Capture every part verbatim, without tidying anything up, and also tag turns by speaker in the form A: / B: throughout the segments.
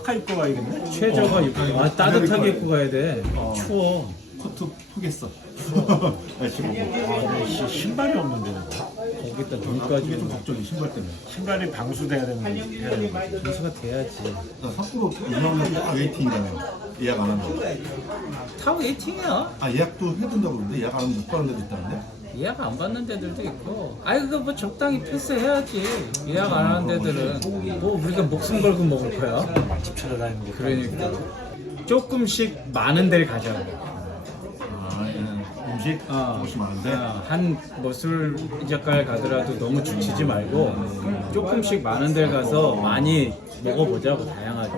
A: 파카 입고 가야겠네.
B: 최저가 육 분. 아 따뜻하게 입고 가야 돼.
A: 어.
B: 추워.
A: 코트 푸겠어. 날씨 보고. 아, 근데 시- 신발이 없는데 내가.
B: 거기다
A: 아,
B: 눈까지
A: 그게 좀 걱정이 신발 때문에. 신발이 방수돼야 되는 거. 해야 되는 거.
B: 분수가 돼야지.
C: 나 삿포로 유명한 웨이팅이잖아요. 예약 안 하는 거.
B: 다 웨이팅이야.
C: 아 예약도 해야 된다고 그러는데 예약 안 하면 못 가는 데도 있다는데?
B: 예약 안 받는 데들도 있고. 아이 그거 뭐 적당히 패스해야지. 예약 안 하는 데들은 뭐 우리가 목숨 걸고 먹을 거야.
A: 맛집 찾아다니는 거.
B: 그러니까 조금씩 많은 데를 가자고.
C: 아 얘는 음식
B: 어,
C: 조금씩 많은데.
B: 한뭐술 이자카야 가더라도 너무 지치지 말고 조금씩 많은 데 가서 많이 먹어보자고 다양하게.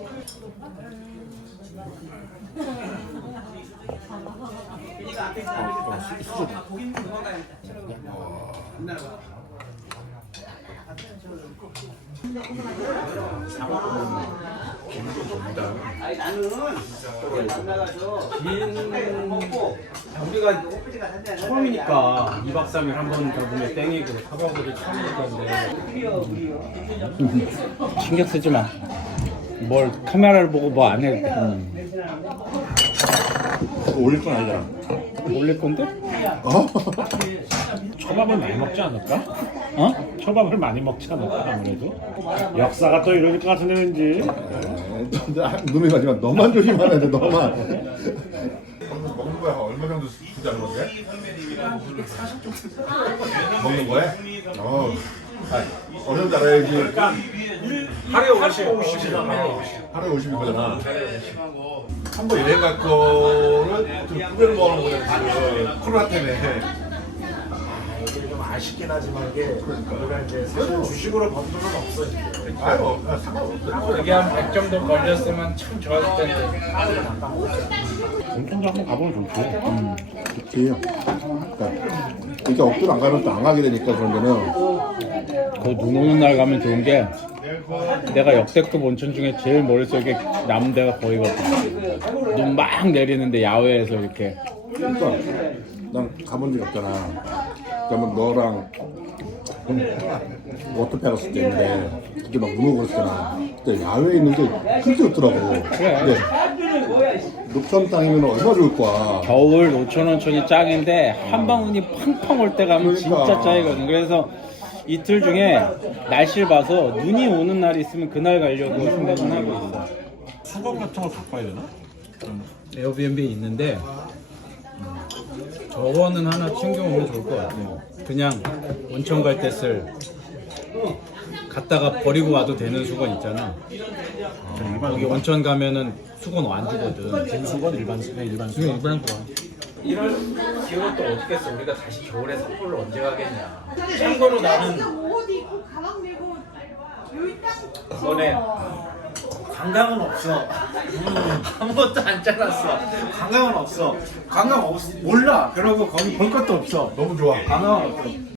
B: 우리가 처음이니까 이 박 삼 일 한 번 가보면 땡이고 사 박 오 일 처음이니까 신경 쓰지 마. 뭘 카메라를 보고 뭐 안 해. 음.
C: 올릴 건 아니잖아.
B: 올릴 건데?
C: 어?
A: 초밥을 많이 먹지 않을까?
B: 어?
A: 초밥을 많이 먹지 않을까 아무래도. 역사가 또 이럴 것 같은데 왠지.
C: 눈이 가지만 너만 조심하라 돼 너만. 먹는 거야 얼마 정도 주자는 건데? 먹는 거야? 어. 어느 나라야지.
A: 하루에 오십, 오십.
C: 하루에 오십인 거잖아. 한 번 여행 갈 거를 좀 두 배로 먹는 거잖아 지금 코로나 때문에.
A: 이게 좀 아쉽긴 하지만 이게 우리가 이제 사실 주식으로 번 돈은 없어 이제.
C: 아유 아, 상관없어.
B: 여기 한 백 정도 걸렸으면 참 좋았을 텐데.
A: 공통도 한번 가보면 좋지.
B: 음.
C: 그치. 그러니까 이렇게 억지로 안 가면 또 안 가게 되니까 그런 데는.
B: 그 눈 오는 날 가면 좋은 게 내가 역대급 온천 중에 제일 머릿속에 남은 데가 거기거든. 눈 막 내리는데 야외에서 이렇게.
C: 그러니까 난 가본 적이 없잖아. 그러면 너랑 워터파크 갔을 때 있는데 그게 막 눈 오고 그랬잖아. 근데 야외에 있는 게 진짜 좋더라고.
B: 그래.
C: 녹천 땅이면 얼마나 좋을 거야.
B: 겨울 노천 온천이 짱인데 한 방울이 팡팡 올 때 가면 진짜
C: 그러니까.
B: 짱이거든. 그래서 이틀 중에 날씨를 봐서 눈이 오는 날이 있으면 그날 가려고 생각은 하고 있어.
A: 수건 같은 걸 갖고 와야 되나?
B: 에어비앤비 있는데 저거는 하나 챙겨오면 좋을 것 같아요. 그냥 온천 갈 때 쓸 갔다가 버리고 와도 되는 수건 있잖아. 여기 온천 가면은 수건 안 주거든.
A: 수건 일반 수건 일반
B: 이거
A: 수건.
B: 일반 거야. 이런 기회를 또 어떻게 했어? 우리가 다시 겨울에 삿포로를 언제 가겠냐. 참고로 나는
D: 옷 입고 가방 들고 여기 땅
B: 이번에 관광은 없어. 아무것도 안 짜놨어. 관광은 없어. 관광 없 몰라. 그러고 거기 볼 것도 없어.
C: 너무 좋아.
B: 관광은 없어.